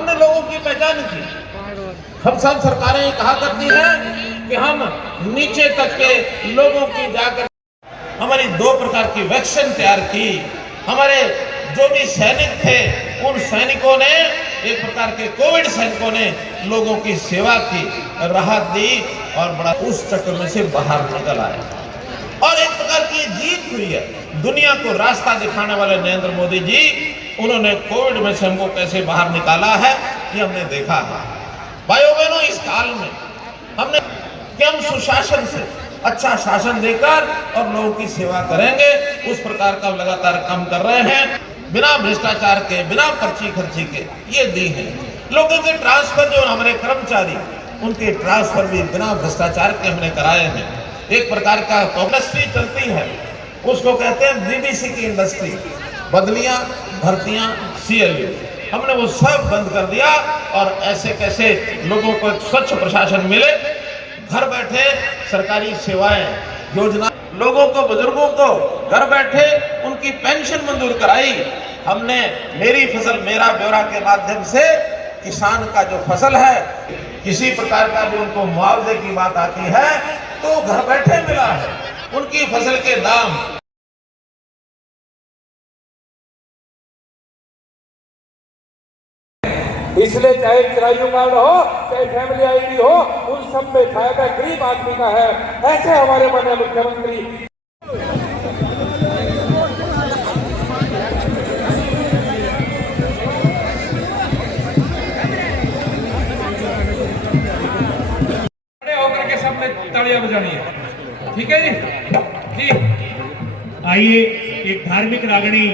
हमने लोगों की पहचान की। हम सब सरकारें कहा करती हैं कि हम नीचे तक के लोगों की जाकर हमारी 2 प्रकार की वैक्सीन तैयार की। हमारे जो भी सैनिक थे उन सैनिकों ने, एक प्रकार के कोविड सैनिकों ने लोगों की सेवा की, राहत दी और बड़ा उस चक्कर में से बाहर निकल आए और एक प्रकार की जीत हुई है। दुनिया को रास्ता दिखाने वाले नरेंद्र मोदी जी, उन्होंने कोविड में से हमको कैसे बाहर निकाला है ये हमने देखा है। भाइयों बहनों, इस काल में हमने कि हम सुशासन से अच्छा शासन देकर और लोगों की सेवा करेंगे, उस प्रकार का लगातार काम कर रहे हैं। बिना भ्रष्टाचार के, बिना पर्ची खर्ची के ये दी है। लोगों के ट्रांसफर, जो हमारे कर्मचारी, उनके ट्रांसफर भी बिना भ्रष्टाचार के हमने कराए हैं। एक प्रकार का इंडस्ट्री चलती है, उसको कहते हैं बीबीसी की इंडस्ट्री, बदलियां, भर्तियां, CLU, हमने वो सब बंद कर दिया और ऐसे कैसे लोगों को एक स्वच्छ प्रशासन मिले, घर बैठे सरकारी सेवाएं, योजना, लोगों को, बुजुर्गों को घर बैठे उनकी पेंशन मंजूर कराई। हमने मेरी फसल मेरा ब्यौरा के माध्यम से किसान का जो फसल है, किसी प्रकार का भी उनको मुआवजे की बात आती है तो घर बैठे मिला है, उनकी फसल के दाम। इसलिए चाहे किरायु कार्ड हो, चाहे फैमिली ID हो, उन सब में फायदा गरीब आदमी का है। ऐसे हमारे माननीय मुख्यमंत्री होकर के सबने तालियां बजानी है। ठीक है जी। आइए एक धार्मिक रागनी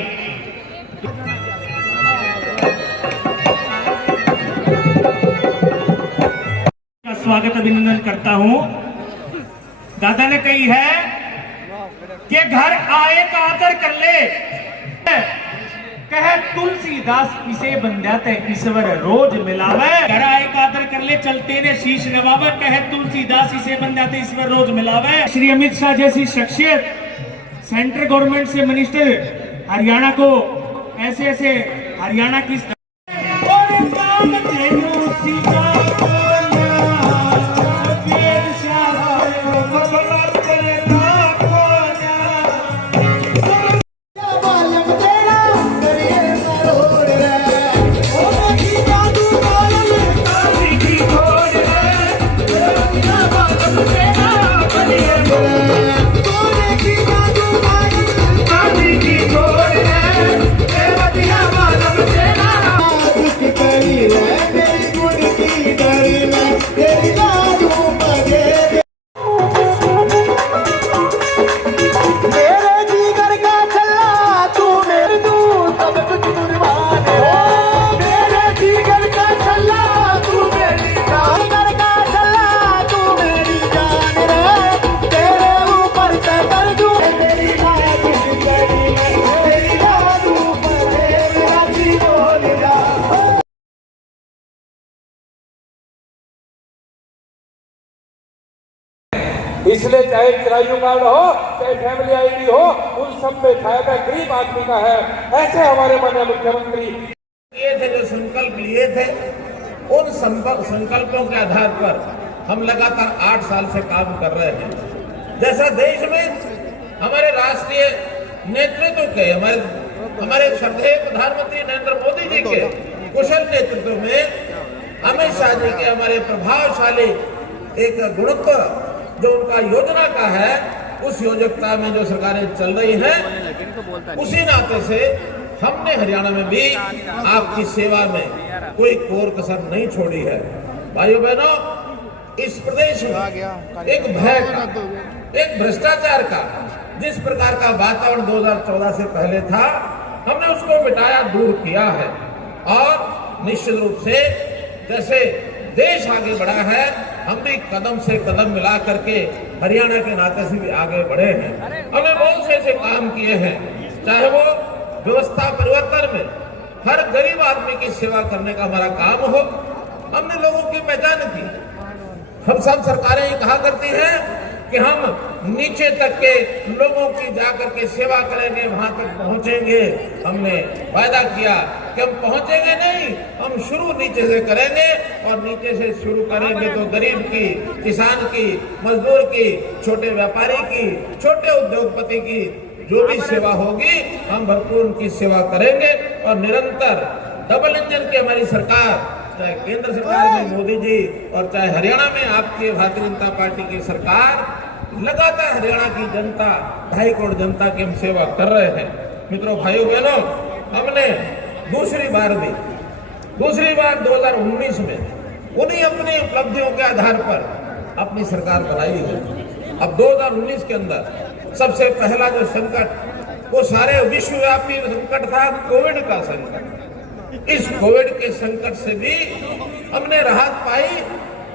का स्वागत अभिनंदन करता हूं। दादा ने कही है कि घर आए का आदर कर ले, कहे तुलसीदास किसे बंध्याते ईश्वर रोज मिलावे। घर आए का आदर कर ले, चलते ने शीश नवावे, कहे तुलसीदास इसे बंध्याते ईश्वर रोज मिलावे। श्री अमित शाह जैसी शख्सियत, सेंट्रल गवर्नमेंट से मिनिस्टर, हरियाणा को ऐसे हरियाणा की इसलिए चाहे किरायु कार्ड हो, चाहे फैमिली ID हो, उन सब में फायदा गरीब आदमी का है। ऐसे हमारे माननीय मुख्यमंत्री ये थे जो संकल्प लिए थे, उन संकल्पों के आधार पर हम लगातार 8 साल से काम कर रहे हैं। जैसा देश में हमारे राष्ट्रीय नेतृत्व के, हमारे श्रद्धेय प्रधानमंत्री नरेंद्र मोदी जी के कुशल नेतृत्व में, अमित शाह जी के हमारे प्रभावशाली एक गुणोत्तर जो उनका योजना का है, उस योजकता में जो सरकारें चल रही हैं, उसी नाते से हमने हरियाणा में भी आपकी सेवा में कोई कोर कसर नहीं छोड़ी है। भाइयों बहनों, इस प्रदेश में एक भय का, एक भ्रष्टाचार का, जिस प्रकार का वातावरण 2014 से पहले था, हमने उसको मिटाया, दूर किया है। और निश्चित रूप से जैसे देश आगे बढ़ा है, हम भी कदम से कदम मिला करके हरियाणा के नाते से भी आगे बढ़े हैं। हमने बहुत से ऐसे काम किए हैं, चाहे वो व्यवस्था परिवर्तन में हर गरीब आदमी की सेवा करने का हमारा काम हो, हमने लोगों की पहचान की। हम सब सरकारें कहा करती हैं कि हम नीचे तक के लोगों की जाकर के सेवा करेंगे, वहां तक पहुंचेंगे। हमने वायदा किया कि हम पहुंचेंगे नहीं, हम शुरू नीचे से करेंगे और नीचे से शुरू करेंगे तो गरीब की, किसान की, मजदूर की, छोटे व्यापारी की, छोटे उद्योगपति की जो भी सेवा होगी हम भरपूर उनकी सेवा करेंगे। और निरंतर डबल इंजन की हमारी सरकार, चाहे केंद्र सरकार में मोदी जी और चाहे हरियाणा में आपकी भारतीय जनता पार्टी की सरकार, लगातार हरियाणा की जनता, 2.5 करोड़ जनता की हम सेवा कर रहे हैं। मित्रों, भाइयों बहनों, हमने दूसरी बार 2019 में उन्हीं अपनी उपलब्धियों के आधार पर अपनी सरकार बनाई है। अब 2019 के अंदर सबसे पहला जो संकट, वो सारे विश्वव्यापी संकट था, कोविड का संकट। इस कोविड के संकट से भी हमने राहत पाई।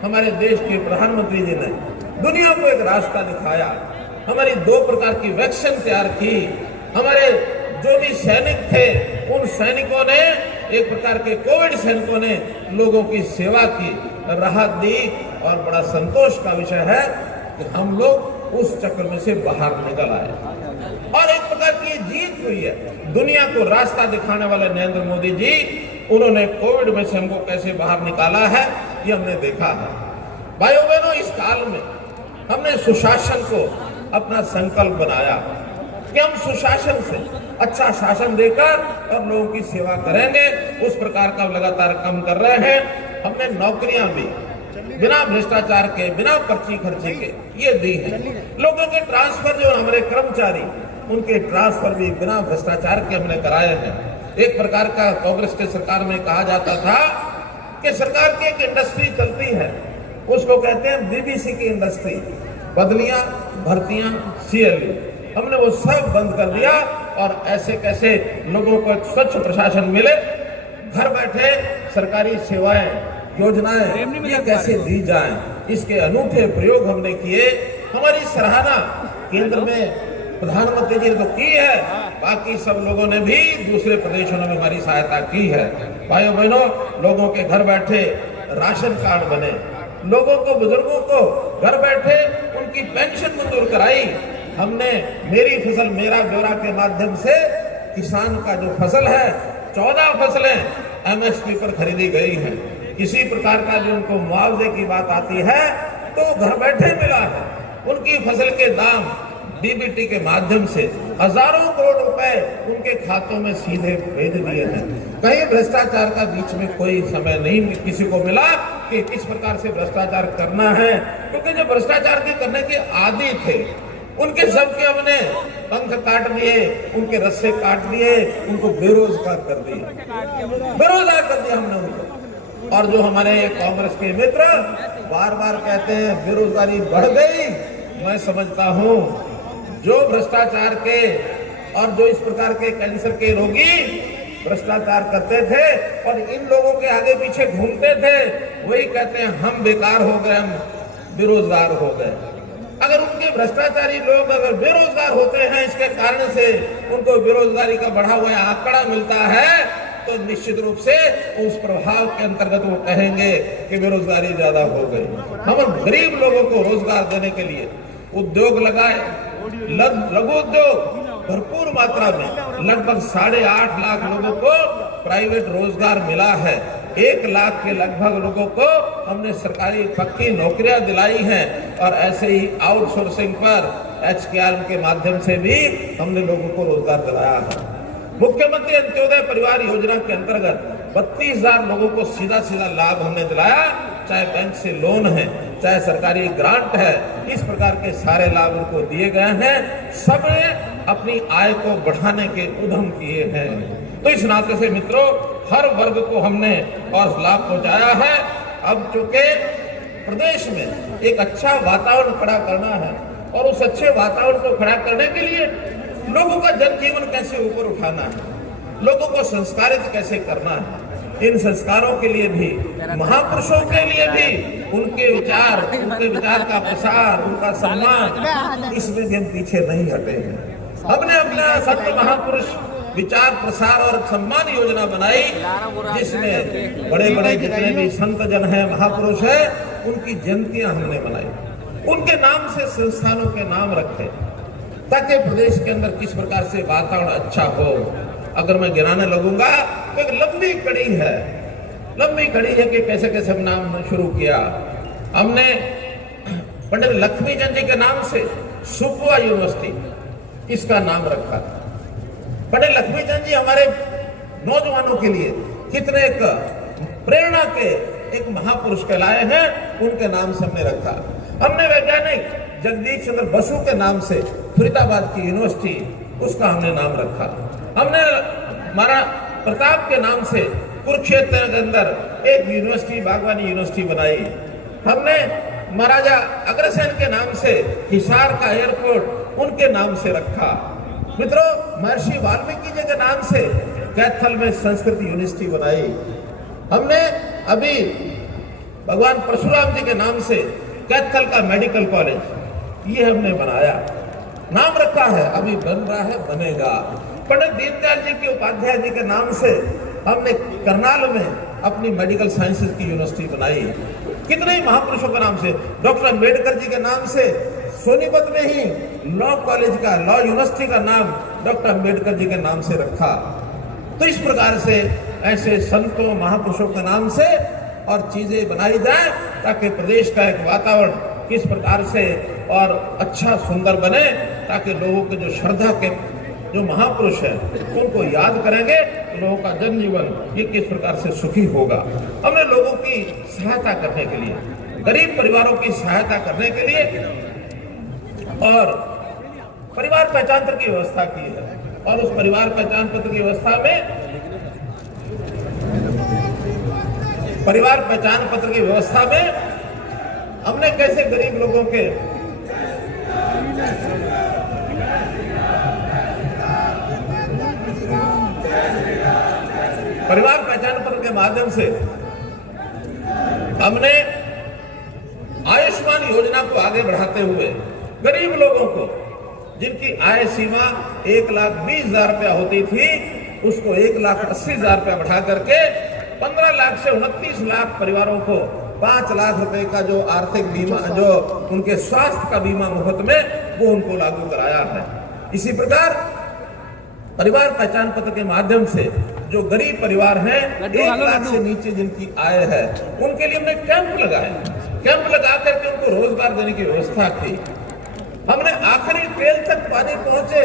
हमारे देश के प्रधानमंत्री जी ने दुनिया को एक रास्ता दिखाया। हमारी 2 प्रकार की वैक्सीन तैयार की। हमारे जो भी सैनिक थे, उन सैनिकों ने, एक प्रकार के कोविड सैनिकों ने लोगों की सेवा की, राहत दी। और बड़ा संतोष का विषय है कि हम लोग उस चक्र में से बाहर निकल आए और एक प्रकार की जीत हुई है। दुनिया को रास्ता दिखाने वाले नरेंद्र मोदी जी, उन्होंने कोविड में से हमको कैसे बाहर निकाला है, ये हमने देखा है। भाइयों बहनों, इस काल में हमने सुशासन को अपना संकल्प बनाया कि हम सुशासन से अच्छा शासन देकर और लोगों की सेवा करेंगे। उस प्रकार का लगातार काम कर रहे हैं। हमने नौकरियां भी बिना भ्रष्टाचार के, बिना पर्ची खर्ची के ये दी है। लोगों के ट्रांसफर, जो हमारे कर्मचारी, उनके ट्रांसफर भी बिना भ्रष्टाचार के हमने कराए हैं। एक प्रकार का कांग्रेस के सरकार में कहा जाता था कि सरकार की एक इंडस्ट्री चलती है, उसको कहते हैं बीबीसी की इंडस्ट्री, बदलियां, भर्तियां, CLE। हमने वो सब बंद कर दिया और ऐसे कैसे लोगों को एक स्वच्छ प्रशासन मिले, घर बैठे सरकारी सेवाएं, योजनाएं ये कैसे दी जाएं, इसके अनूठे प्रयोग हमने किए। हमारी सराहना केंद्र में प्रधानमंत्री जी ने तो की है, बाकी सब लोगों ने भी दूसरे प्रदेशों में हमारी सहायता की है। भाइयों बहनों, लोगों के घर बैठे राशन कार्ड बने, लोगों को, बुजुर्गों को घर बैठे उनकी पेंशन मंजूर कराई। हमने मेरी फसल मेरा ब्यौरा के माध्यम से किसान का जो फसल है, 14 फसलें MSP पर खरीदी गई हैं। किसी प्रकार का जो उनको मुआवजे की बात आती है तो घर बैठे मिला है। उनकी फसल के दाम DBT के माध्यम से हजारों करोड़ रुपए उनके खातों में सीधे भेज दिए हैं। कहीं भ्रष्टाचार का बीच में कोई समय नहीं किसी को मिला कि किस प्रकार से भ्रष्टाचार करना है, क्योंकि जो भ्रष्टाचार के करने के आदी थे उनके सबके हमने पंख काट दिए, उनके रस्से काट दिए, उनको बेरोजगार कर दिया हमने उनको। और जो हमारे कांग्रेस के मित्र बार बार कहते हैं बेरोजगारी बढ़ गई, मैं समझता हूं जो भ्रष्टाचार के और जो इस प्रकार के कैंसर के रोगी भ्रष्टाचार करते थे और इन लोगों के आगे पीछे घूमते थे, वही कहते हैं हम बेकार हो गए, हम बेरोजगार हो गए। अगर उनके भ्रष्टाचारी लोग अगर बेरोजगार होते हैं, इसके कारण से उनको बेरोजगारी का बढ़ा हुआ आंकड़ा मिलता है, तो निश्चित रूप से उस प्रभाव के अंतर्गत वो कहेंगे कि बेरोजगारी ज्यादा हो गई। हम गरीब लोगों को रोजगार देने के लिए उद्योग लगाए, लघु उद्योग भरपूर मात्रा में, लगभग 8.5 लाख लोगों को प्राइवेट रोजगार मिला है। 1 लाख के लगभग लोगों को हमने सरकारी पक्की नौकरियां दिलाई हैं और ऐसे ही आउटसोर्सिंग पर HKR के माध्यम से भी हमने लोगों को रोजगार दिलाया है। मुख्यमंत्री अंत्योदय परिवार योजना के अंतर्गत 32,000 लोगों को सीधा लाभ हमने दिलाया, चाहे बैंक से लोन है, चाहे सरकारी ग्रांट है, इस प्रकार के सारे लाभ उनको दिए गए हैं। सबने अपनी आय को बढ़ाने के उद्यम किए हैं। तो इस नाते से मित्रों, हर वर्ग को हमने और लाभ पहुंचाया है। अब चूंकि प्रदेश में एक अच्छा वातावरण खड़ा करना है और उस अच्छे वातावरण को खड़ा करने के लिए लोगों का जनजीवन कैसे ऊपर उठाना है, लोगों को संस्कारित कैसे करना है, इन संस्कारों के लिए भी, महापुरुषों के लिए भी उनके विचार का प्रसार, उनका सम्मान, इसमें भी हम पीछे नहीं हटे हैं। हमने अपना संत महापुरुष विचार प्रसार और सम्मान योजना बनाई, जिसमें बड़े बड़े जितने भी संत जन हैं, महापुरुष हैं, उनकी जयंतियां हमने मनाई, उनके नाम से संस्थानों के नाम रखे, ताकि प्रदेश के अंदर किस प्रकार से वातावरण अच्छा हो। अगर मैं गिनाने लगूंगा तो एक लंबी कड़ी है। लंबी कड़ी है कि कैसे कैसे हम नाम शुरू किया। हमने पंडित लक्ष्मीचंद जी के नाम से सुपुआ यूनिवर्सिटी इसका नाम रखा। पंडित लक्ष्मीचंद जी हमारे नौजवानों के लिए कितने एक प्रेरणा के एक महापुरुष कहलाए हैं, उनके नाम से हमने रखा। हमने वैज्ञानिक जगदीश चंद्र बसु के नाम से फरीदाबाद की यूनिवर्सिटी उसका हमने नाम रखा। हमने महाराणा प्रताप के नाम से कुरुक्षेत्र के अंदर एक यूनिवर्सिटी बागवानी यूनिवर्सिटी बनाई। हमने महाराजा अग्रसेन के नाम से हिसार का एयरपोर्ट उनके नाम से रखा। मित्रों, महर्षि वाल्मीकि जी के नाम से कैथल में संस्कृत यूनिवर्सिटी बनाई। हमने अभी भगवान परशुराम जी के नाम से कैथल का मेडिकल कॉलेज ये हमने बनाया, नाम रखा है, अभी बन रहा है, बनेगा। पंडित दीनदयाल जी के उपाध्याय जी के नाम से हमने करनाल में अपनी मेडिकल साइंसेज की यूनिवर्सिटी बनाई। कितने ही महापुरुषों के नाम से, डॉक्टर अम्बेडकर जी के नाम से सोनीपत में ही लॉ कॉलेज का, लॉ यूनिवर्सिटी का नाम डॉक्टर अम्बेडकर जी के नाम से रखा। तो इस प्रकार से ऐसे संतों महापुरुषों के नाम से और चीजें बनाई जाए ताकि प्रदेश का एक वातावरण किस प्रकार से और अच्छा सुंदर बने, ताकि लोगों के जो श्रद्धा के जो महापुरुष हैं उनको याद करेंगे तो लोगों का जनजीवन ये किस प्रकार से सुखी होगा। हमने लोगों की सहायता करने के लिए, गरीब परिवारों की सहायता करने के लिए और परिवार पहचान पत्र की व्यवस्था की है। और उस परिवार पहचान पत्र की व्यवस्था में परिवार पहचान पत्र की व्यवस्था में हमने कैसे गरीब लोगों के परिवार पहचान पत्र के माध्यम से हमने आयुष्मान योजना को आगे बढ़ाते हुए गरीब लोगों को जिनकी आय सीमा 1,20,000 रुपया होती थी उसको 1,80,000 रुपया बढ़ा करके 15 लाख से 29 लाख परिवारों को 5 लाख रुपए का जो आर्थिक बीमा, जो उनके स्वास्थ्य का बीमा मुफ्त में, वो उनको लागू कराया है। इसी प्रकार परिवार पहचान पत्र के माध्यम से जो गरीब परिवार हैं, 1 लाख से नीचे जिनकी आय है, उनके लिए हमने कैंप लगाए। कैंप लगा करके उनको रोजगार देने की व्यवस्था की। हमने आखिरी टेल तक पानी पहुंचे,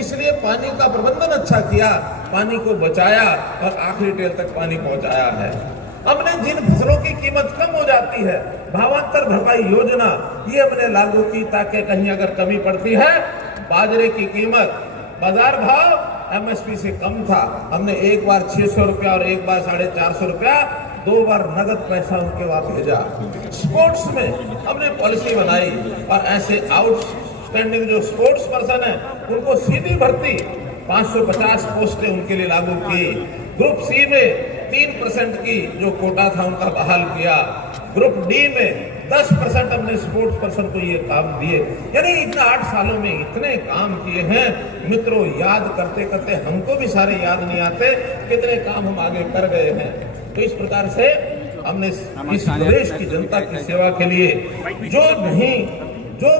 इसलिए पानी का प्रबंधन अच्छा किया, पानी को बचाया और आखिरी टेल तक पानी पहुंचाया है। हमने जिन फसलों की कीमत कम हो जाती है, भावांतर भरपाई योजना ये हमने लागू की, ताकि कहीं अगर कमी पड़ती है, बाजरे की कीमत बाजार भाव एमएसपी से कम था, हमने एक बार 600 रुपया और एक बार 450 रुपया, 2 बार नगद पैसा उनके वहां भेजा। स्पोर्ट्स में हमने पॉलिसी बनाई और ऐसे आउटस्टैंडिंग जो स्पोर्ट्स पर्सन है उनको सीधी भर्ती 550 पोस्टें उनके लिए लागू की। ग्रुप सी में 3% की जो कोटा था उनका बहाल किया। ग्रुप डी में 10% हमने स्पोर्ट्स पर्सन को ये काम दिए। यानी इतना 8 सालों में इतने काम किए हैं मित्रों, याद करते करते हमको भी सारे याद नहीं आते कितने काम हम आगे कर गए हैं। तो इस प्रकार से हमने इस प्रदेश की जनता की सेवा के लिए जो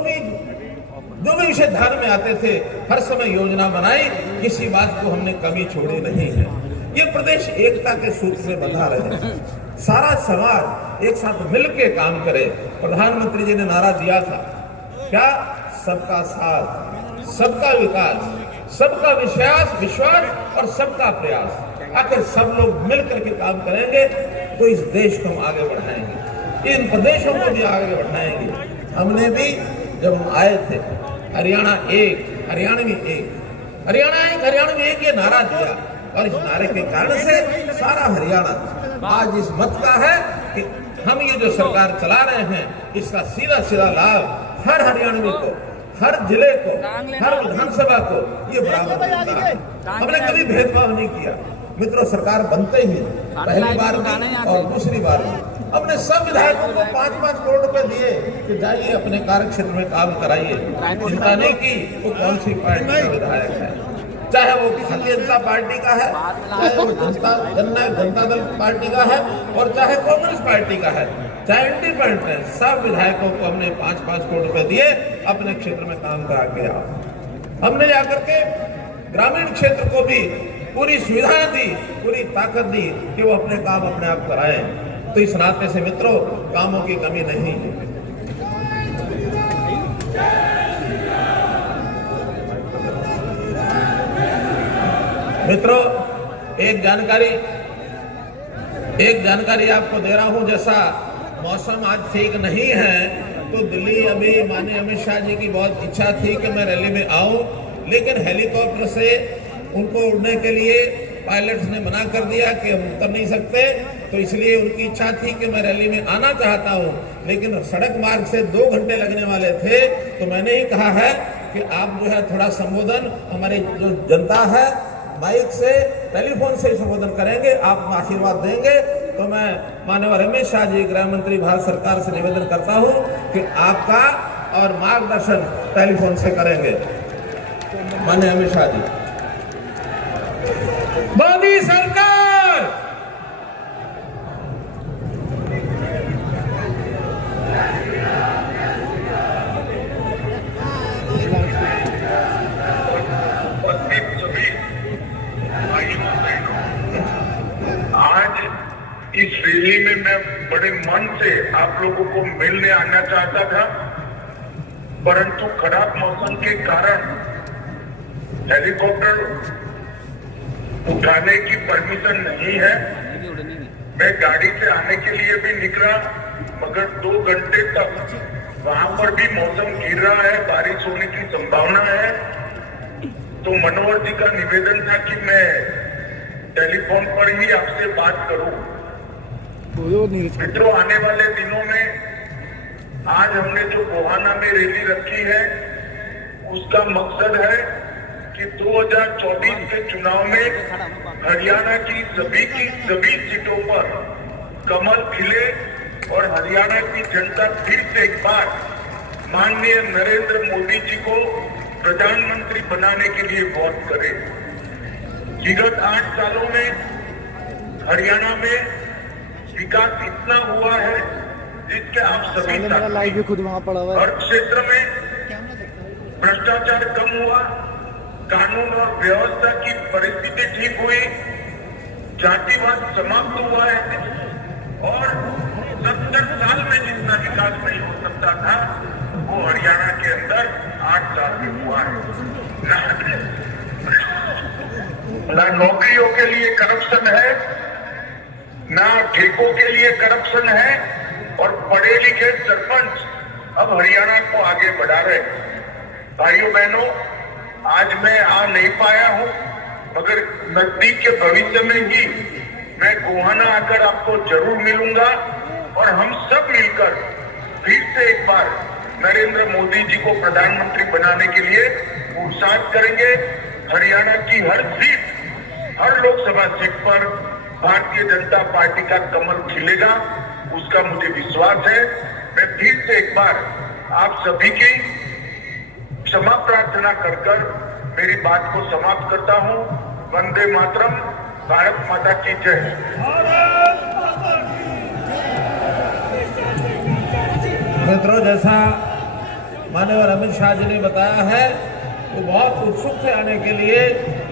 भी विषय ध्यान में आते थे हर समय योजना बनाई, किसी बात को हमने कमी छोड़ी नहीं है। ये प्रदेश एकता के सूत्र में बंधा रहे, सारा समाज एक साथ मिलकर काम करे। प्रधानमंत्री जी ने नारा दिया था क्या, सबका साथ, सबका विकास, सबका विश्वास और सबका प्रयास। आखिर सब लोग मिलकर के काम करेंगे तो इस देश को हम आगे बढ़ाएंगे, इन प्रदेशों को भी आगे बढ़ाएंगे। हमने भी जब हम आए थे हरियाणा एक, हरियाणवी एक ये नारा दिया और इस नारे के कारण से सारा हरियाणा आज इस मत का है कि हम ये जो सरकार चला रहे हैं इसका सीधा सीधा लाभ हर हरियाणवी को, हर जिले को, हर विधानसभा को ये बराबर मिलता है। हमने कभी भेदभाव नहीं किया मित्रों। सरकार बनते ही पहली बार में और दूसरी बार में हमने सब विधायकों को 5-5 करोड़ रुपए दिए कि जाइए अपने कार्य क्षेत्र में काम कराइए। चिंता नहीं की वो कौन सी पार्टी का विधायक है, चाहे वो भारतीय जनता पार्टी का है, चाहे वो जनता दल पार्टी का है और चाहे कांग्रेस पार्टी का है, चाहे इंडिपेंडेंट है, सब विधायकों को हमने 5-5 करोड़ रुपए दिए अपने क्षेत्र में काम करा के आओ। हमने जाकर के ग्रामीण क्षेत्र को भी पूरी सुविधाएं दी, पूरी ताकत दी कि वो अपने काम अपने आप कराएं। तो इस नाते से मित्रों, कामों की कमी नहीं है। मित्रों, एक जानकारी आपको दे रहा हूं। जैसा मौसम आज ठीक नहीं है, तो दिल्ली अभी माननीय अमित शाह जी की बहुत इच्छा थी कि मैं रैली में आऊं, लेकिन हेलीकॉप्टर से उनको उड़ने के लिए पायलट्स ने मना कर दिया कि हम उतर नहीं सकते। तो इसलिए उनकी इच्छा थी कि मैं रैली में आना चाहता हूं, लेकिन सड़क मार्ग से 2 घंटे लगने वाले थे। तो मैंने ही कहा है कि आप जो है थोड़ा संबोधन हमारी जो जनता है माइक से, टेलीफोन से संबोधन करेंगे, आप आशीर्वाद देंगे। तो मैं माननीय अमित शाह जी, गृह मंत्री भारत सरकार से निवेदन करता हूं कि आपका और मार्गदर्शन टेलीफोन से करेंगे। माननीय अमित शाह जी। मोदी सरकार, आज इस रैली में मैं बड़े मन से आप लोगों को मिलने आना चाहता था, परंतु खराब मौसम के कारण हेलीकॉप्टर उठाने की परमिशन नहीं है। मैं गाड़ी से आने के लिए भी निकला, मगर 2 घंटे तक वहां पर भी मौसम गिर रहा है, बारिश होने की संभावना है। तो मनोहर जी का निवेदन था कि मैं टेलीफोन पर ही आपसे बात करूं। मित्रों, आने वाले दिनों में आज हमने जो गोहाना में रैली रखी है, उसका मकसद है कि 2024 के चुनाव में हरियाणा की सभी सीटों पर कमल खिले और हरियाणा की जनता फिर से एक बार माननीय नरेंद्र मोदी जी को प्रधानमंत्री बनाने के लिए वोट करे। विगत 8 सालों में हरियाणा में विकास इतना हुआ है जिसके आप सभी हर क्षेत्र में भ्रष्टाचार कम हुआ, कानून और व्यवस्था की परिस्थिति ठीक हुई, जातिवाद समाप्त हुआ है और 70 साल में जितना विकास नहीं हो सकता था वो हरियाणा के अंदर 8 साल में हुआ है। ना नौकरियों के लिए करप्शन है, ना ठेकों के लिए करप्शन है, और पढ़े लिखे सरपंच अब हरियाणा को आगे बढ़ा रहे। भाइयों बहनों, आज मैं आ नहीं पाया हूं, मगर नजदीक के भविष्य में ही मैं गोहाना आकर आपको जरूर मिलूंगा और हम सब मिलकर फिर से एक बार नरेंद्र मोदी जी को प्रधानमंत्री बनाने के लिए पुरुषार्थ करेंगे। हरियाणा की हर सीट, हर लोकसभा सीट पर भारतीय जनता पार्टी का कमल खिलेगा, उसका मुझे विश्वास है। मैं फिर से एक बार आप सभी की क्षमा प्रार्थना कर मेरी बात को समाप्त करता हूं। वंदे मातरम, भारत माता की जय। मित्रों, जैसा माननीय अमित शाह जी ने बताया है, वो बहुत उत्सुक थे आने के लिए,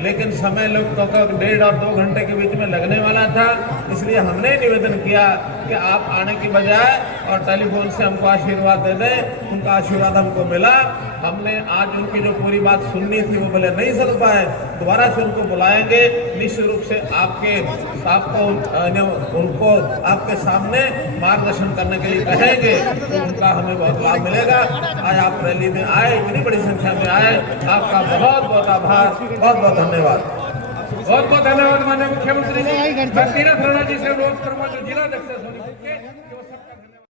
लेकिन समय लोग तो 1.5 और 2 घंटे के बीच में लगने वाला था। इसलिए हमने निवेदन किया कि आप आने की बजाय और टेलीफोन से हमको आशीर्वाद दे दें। उनका आशीर्वाद हमको मिला। हमने आज उनकी जो पूरी बात सुननी थी वो बोले नहीं सुन पाए, दोबारा से उनको बुलाएंगे। निश्चित रूप से उनको आपके सामने मार्गदर्शन करने के लिए कहेंगे, तो उनका हमें बहुत लाभ मिलेगा। आज आप रैली में आए, इतनी बड़ी संख्या में आए, आपका बहुत बहुत आभार, बहुत बहुत धन्यवाद। बहुत बहुत धन्यवाद माननीय मुख्यमंत्री जी। मैं तीरथ राणा जी से अनुरोध करूंगा जो जिला अध्यक्ष सोनीपत के